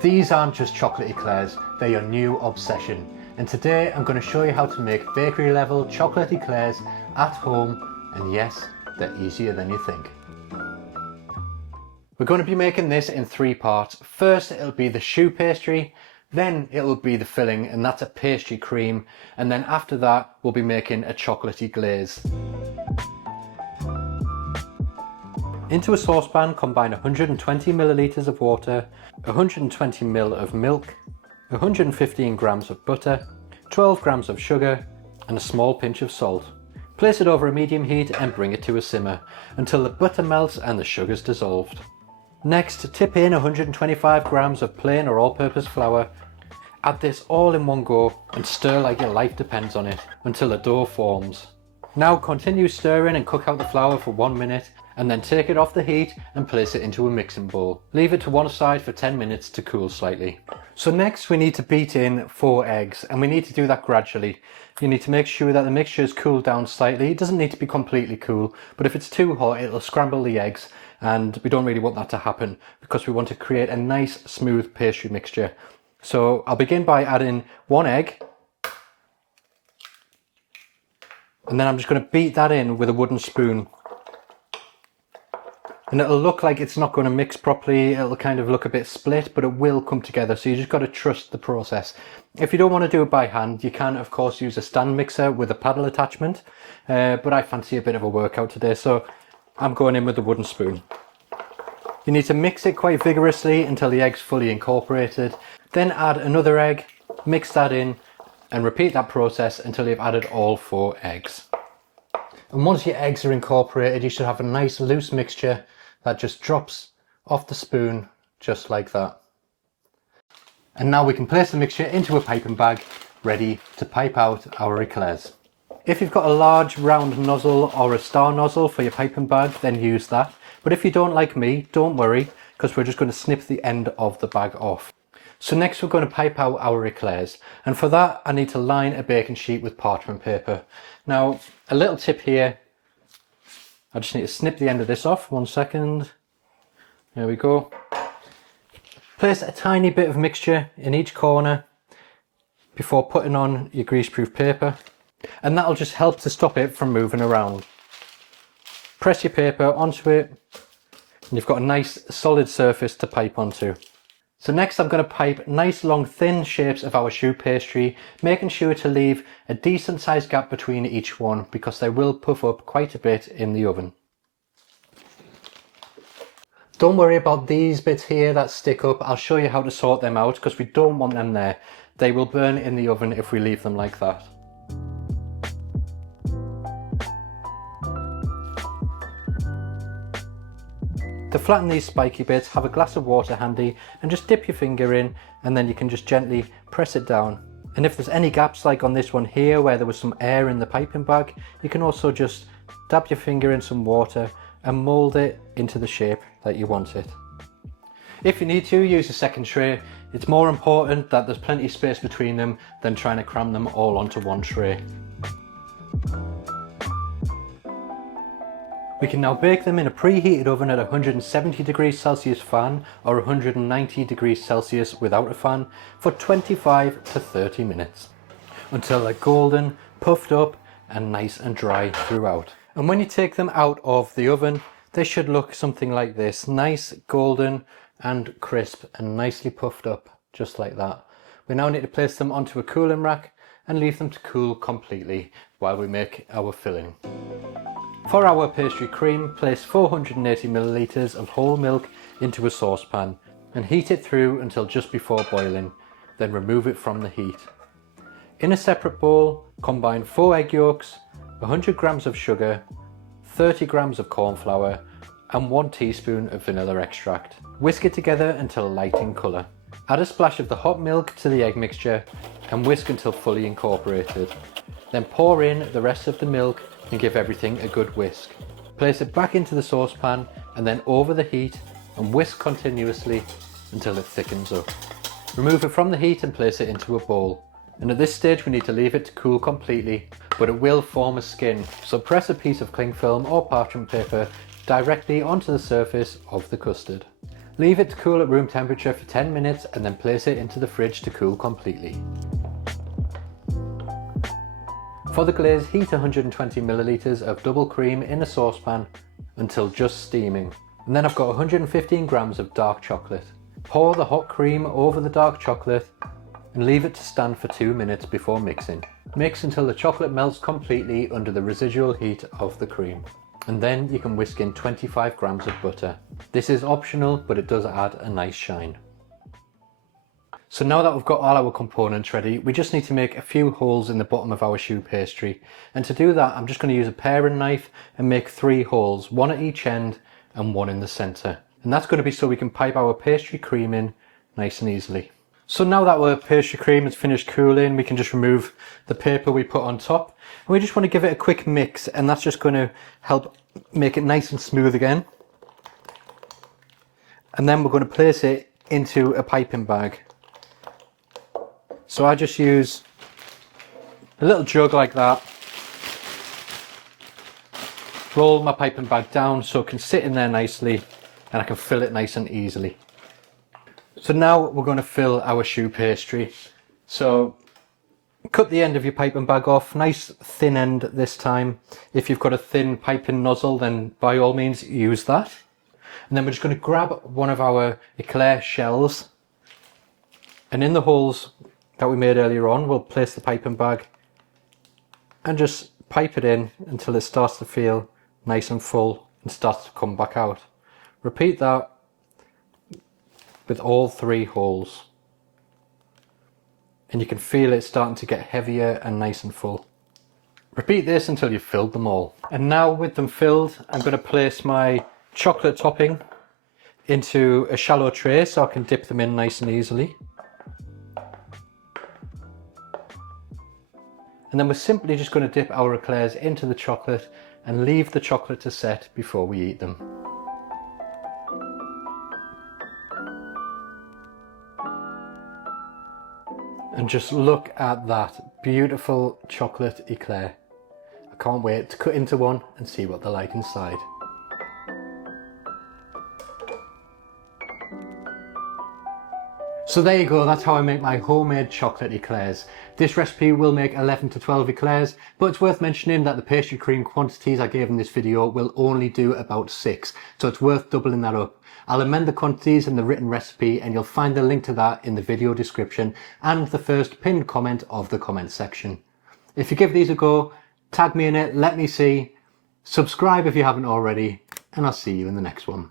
These aren't just chocolate eclairs, they're your new obsession. And today I'm going to show you how to make bakery level chocolate eclairs at home, and yes, they're easier than you think. We're going to be making this in 3 parts. First it'll be the choux pastry, then it'll be the filling, and that's a pastry cream, and then after that we'll be making a chocolatey glaze. Into a saucepan combine 120 milliliters of water, 120 ml of milk, 115 grams of butter, 12 grams of sugar and a small pinch of salt. Place it over a medium heat and bring it to a simmer until the butter melts and the sugar's dissolved. Next, tip in 125 grams of plain or all-purpose flour. Add this all in one go and stir like your life depends on it until the dough forms. Now continue stirring and cook out the flour for 1 minute, and then take it off the heat and place it into a mixing bowl. Leave it to one side for 10 minutes to cool slightly. So next we need to beat in 4 eggs, and we need to do that gradually. You need to make sure that the mixture is cooled down slightly. It doesn't need to be completely cool, but if it's too hot it'll scramble the eggs, and we don't really want that to happen because we want to create a nice smooth pastry mixture. So I'll begin by adding 1 egg, and then I'm just going to beat that in with a wooden spoon. And it'll look like it's not going to mix properly, it'll kind of look a bit split, but it will come together, so you just got to trust the process. If you don't want to do it by hand, you can of course use a stand mixer with a paddle attachment, but I fancy a bit of a workout today, so I'm going in with the wooden spoon. You need to mix it quite vigorously until the egg's fully incorporated, then add another egg, mix that in, and repeat that process until you've added all 4 eggs. And once your eggs are incorporated, you should have a nice loose mixture that just drops off the spoon just like that. And now we can place the mixture into a piping bag, ready to pipe out our eclairs. If you've got a large round nozzle or a star nozzle for your piping bag, then use that. But if you don't like me, don't worry, because we're just going to snip the end of the bag off. So next we're going to pipe out our eclairs, and for that I need to line a baking sheet with parchment paper. Now a little tip here, I just need to snip the end of this off. 1 second. There we go. Place a tiny bit of mixture in each corner before putting on your greaseproof paper, and that'll just help to stop it from moving around. Press your paper onto it and you've got a nice solid surface to pipe onto. So next I'm going to pipe nice long thin shapes of our choux pastry, making sure to leave a decent sized gap between each one because they will puff up quite a bit in the oven. Don't worry about these bits here that stick up, I'll show you how to sort them out because we don't want them there. They will burn in the oven if we leave them like that. To flatten these spiky bits, have a glass of water handy and just dip your finger in, and then you can just gently press it down. And if there's any gaps like on this one here where there was some air in the piping bag, you can also just dab your finger in some water and mould it into the shape that you want it. If you need to, use a second tray. It's more important that there's plenty of space between them than trying to cram them all onto one tray. We can now bake them in a preheated oven at 170 degrees Celsius fan or 190 degrees Celsius without a fan for 25 to 30 minutes until they're golden, puffed up and nice and dry throughout. And when you take them out of the oven, they should look something like this, nice, golden and crisp and nicely puffed up, just like that. We now need to place them onto a cooling rack and leave them to cool completely while we make our filling. For our pastry cream, place 480 milliliters of whole milk into a saucepan and heat it through until just before boiling, then remove it from the heat. In a separate bowl, combine 4 egg yolks, 100 grams of sugar, 30 grams of corn flour and 1 teaspoon of vanilla extract. Whisk it together until light in colour. Add a splash of the hot milk to the egg mixture and whisk until fully incorporated. Then pour in the rest of the milk and give everything a good whisk. Place it back into the saucepan and then over the heat and whisk continuously until it thickens up. Remove it from the heat and place it into a bowl. And at this stage we need to leave it to cool completely, but it will form a skin, so press a piece of cling film or parchment paper directly onto the surface of the custard. Leave it to cool at room temperature for 10 minutes and then place it into the fridge to cool completely. For the glaze, heat 120 milliliters of double cream in a saucepan until just steaming. And then I've got 115 grams of dark chocolate. Pour the hot cream over the dark chocolate and leave it to stand for 2 minutes before mixing. Mix until the chocolate melts completely under the residual heat of the cream. And then you can whisk in 25 grams of butter. This is optional, but it does add a nice shine. So now that we've got all our components ready, we just need to make a few holes in the bottom of our choux pastry. And to do that, I'm just going to use a paring knife and make 3 holes, 1 at each end and 1 in the centre. And that's going to be so we can pipe our pastry cream in nice and easily. So now that our pastry cream is finished cooling, we can just remove the paper we put on top. And we just want to give it a quick mix, and that's just going to help make it nice and smooth again. And then we're going to place it into a piping bag. So I just use a little jug like that, roll my piping bag down so it can sit in there nicely and I can fill it nice and easily. So now we're going to fill our choux pastry. So cut the end of your piping bag off, nice thin end this time. If you've got a thin piping nozzle, then by all means use that. And then we're just going to grab one of our eclair shells, and in the holes that we made earlier on, we'll place the piping bag and just pipe it in until it starts to feel nice and full and starts to come back out. Repeat that with all 3 holes. And you can feel it starting to get heavier and nice and full. Repeat this until you've filled them all. And now with them filled, I'm going to place my chocolate topping into a shallow tray so I can dip them in nice and easily. And then we're simply just going to dip our eclairs into the chocolate and leave the chocolate to set before we eat them. And just look at that beautiful chocolate eclair. I can't wait to cut into one and see what they're like inside. So there you go, that's how I make my homemade chocolate eclairs. This recipe will make 11 to 12 eclairs, but it's worth mentioning that the pastry cream quantities I gave in this video will only do about 6, so it's worth doubling that up. I'll amend the quantities in the written recipe and you'll find the link to that in the video description and the first pinned comment of the comment section. If you give these a go, tag me in it, let me see, subscribe if you haven't already, and I'll see you in the next one.